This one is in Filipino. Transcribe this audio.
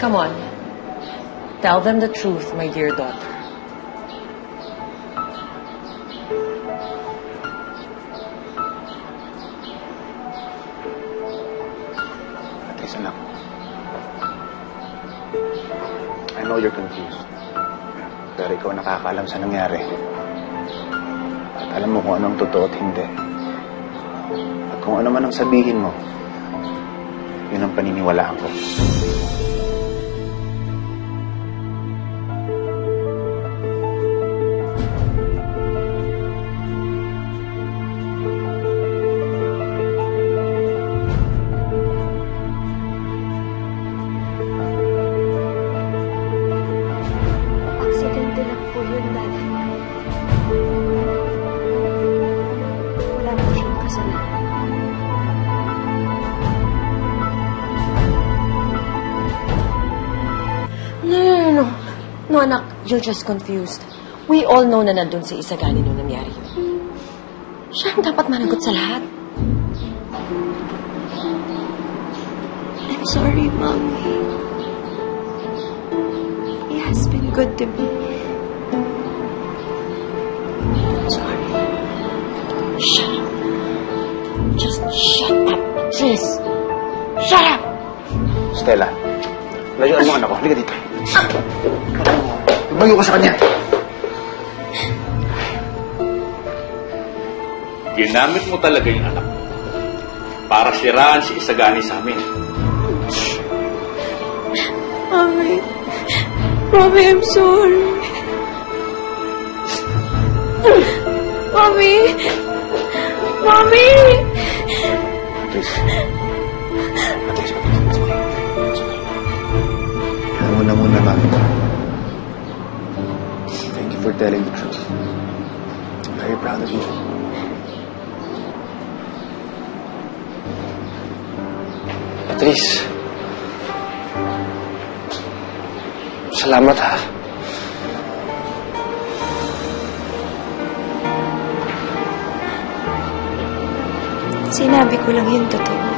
Come on. Tell them the truth, my dear daughter. Patrice, anak. I know you're confused. Pero ikaw nakakaalam sa nangyari. At alam mo kung anong totoo at hindi. At kung ano man ang sabihin mo, yun ang paniniwalaan ko. Anak, you're just confused. We all know na nandun si Isagani nung nangyari yun. Siya ang dapat managot sa lahat. I'm sorry, Mommy. He has been good to me. Sorry. Shut up. Just shut up, Tris. Shut up! Stella, layuan mo anak ko. Halika dito. Lumayo ka sa kanya. Ginamit mo talaga yung anak mo para siraan si Isagani sa amin. Mommy. Mommy, I'm sorry. Mommy. Mommy. Patrice. Patrice, na muna, mami. Thank you for telling the truth. I'm very proud of you. Patrice. Salamat ha. Sinabi ko lang yung totoo.